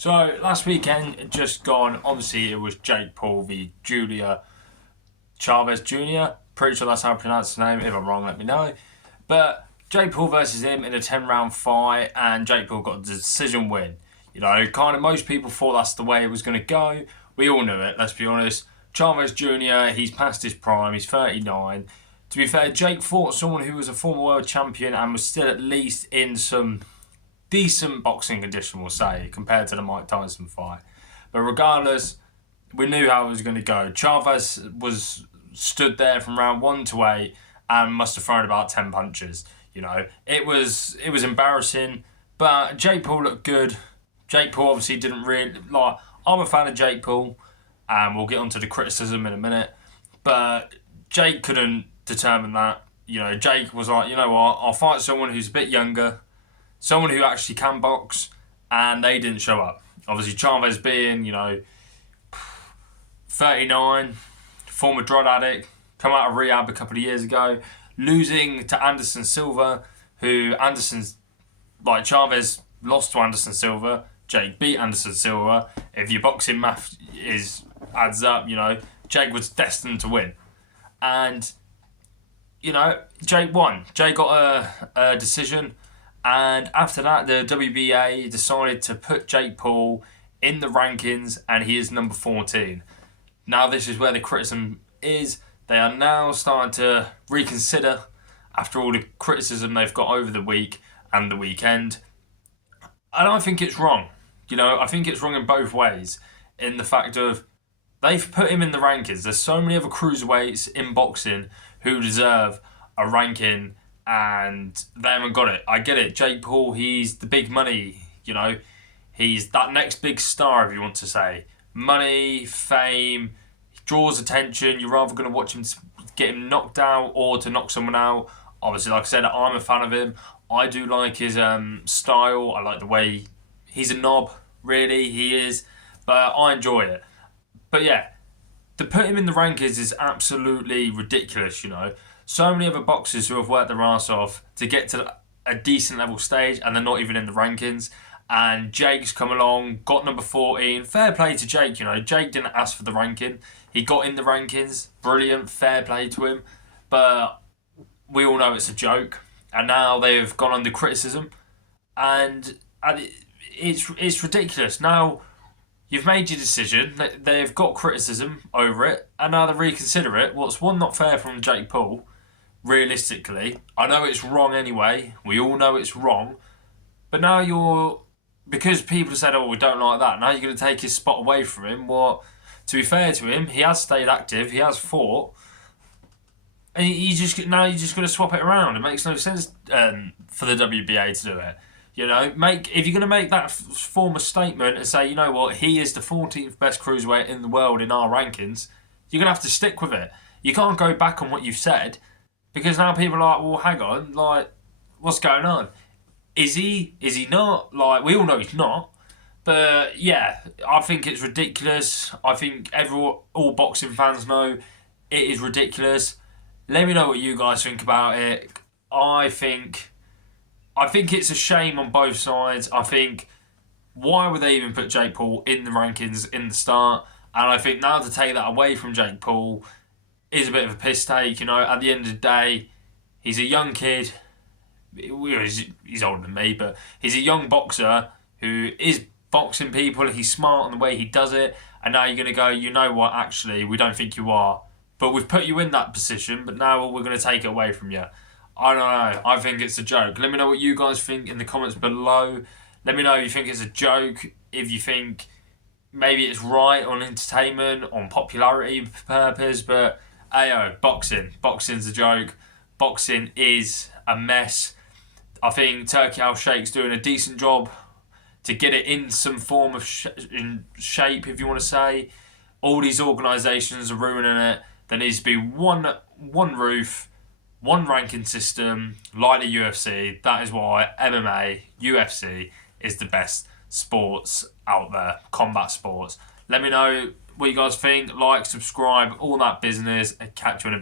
So last weekend just gone. Obviously, it was Jake Paul v Julia Chavez Jr. Pretty sure that's how I pronounce his name. If I'm wrong, let me know. But Jake Paul versus him in a 10-round fight, and Jake Paul got a decision win. You know, kind of most people thought that's the way it was going to go. We all knew it. Let's be honest. Chavez Jr. He's past his prime. He's 39. To be fair, Jake fought someone who was a former world champion and was still at least in some decent boxing condition, we'll say, compared to the Mike Tyson fight. But regardless, we knew how it was going to go. Chavez was stood there from round 1 to 8 and must have thrown about 10 punches. You know, it was embarrassing, but Jake Paul looked good. Jake Paul obviously didn't really like. I'm a fan of Jake Paul, and we'll get onto the criticism in a minute. But Jake couldn't determine that. You know, Jake was like, you know what, I'll fight someone who's a bit younger, someone who actually can box, and they didn't show up. Obviously, Chavez being, 39, former drug addict, come out of rehab a couple of years ago, losing to Anderson Silva, who Chavez lost to Anderson Silva, Jake beat Anderson Silva. If your boxing math adds up, Jake was destined to win. And, Jake won. Jake got a decision. And after that, the WBA decided to put Jake Paul in the rankings, and he is number 14. Now, this is where the criticism is. They are now starting to reconsider after all the criticism they've got over the week and the weekend. And I think it's wrong. I think it's wrong in both ways. In the fact of, they've put him in the rankings. There's so many other cruiserweights in boxing who deserve a ranking, and they haven't got it. I get it. Jake Paul, he's the big money, He's that next big star, if you want to say. Money, fame, draws attention. You're either going to watch him get him knocked out or to knock someone out. Obviously, like I said, I'm a fan of him. I do like his style. I like the way he's a knob, really, he is. But I enjoy it. But yeah, to put him in the rankings is absolutely ridiculous, So many other boxers who have worked their ass off to get to a decent level stage, and they're not even in the rankings. And Jake's come along, got number 14. Fair play to Jake, Jake didn't ask for the ranking. He got in the rankings. Brilliant, fair play to him. But we all know it's a joke. And now they've gone under criticism. And it's ridiculous. Now, you've made your decision. They've got criticism over it. And now they reconsider it. What's one, not fair from Jake Paul, realistically. I know it's wrong anyway. We all know it's wrong. But now because people said, we don't like that, now you're going to take his spot away from him. Well, to be fair to him, he has stayed active, he has fought, and you're just going to swap it around. It makes no sense for the WBA to do it. If you're going to make that form a statement and say, you know what, he is the 14th best cruiserweight in the world in our rankings, you're going to have to stick with it. You can't go back on what you've said, because now people are like, well, hang on, what's going on? Is he? Is he not? We all know he's not. But yeah, I think it's ridiculous. I think all boxing fans know it is ridiculous. Let me know what you guys think about it. I think it's a shame on both sides. I think, why would they even put Jake Paul in the rankings in the start? And I think now to take that away from Jake Paul is a bit of a piss take. At the end of the day, he's a young kid. He's older than me, but he's a young boxer who is boxing people. He's smart on the way he does it. And now you're going to go, you know what, actually, we don't think you are. But we've put you in that position, but now we're going to take it away from you. I don't know. I think it's a joke. Let me know what you guys think in the comments below. Let me know if you think it's a joke, if you think maybe it's right on entertainment, on popularity purpose. But, boxing. Boxing's a joke. Boxing is a mess. I think Turki Al-Sheikh's doing a decent job to get it in some form of shape, if you want to say. All these organisations are ruining it. There needs to be one roof, one ranking system, like the UFC. That is why MMA, UFC, is the best sports out there, combat sports. Let me know what you guys think. Like, subscribe, all that business, and catch you in a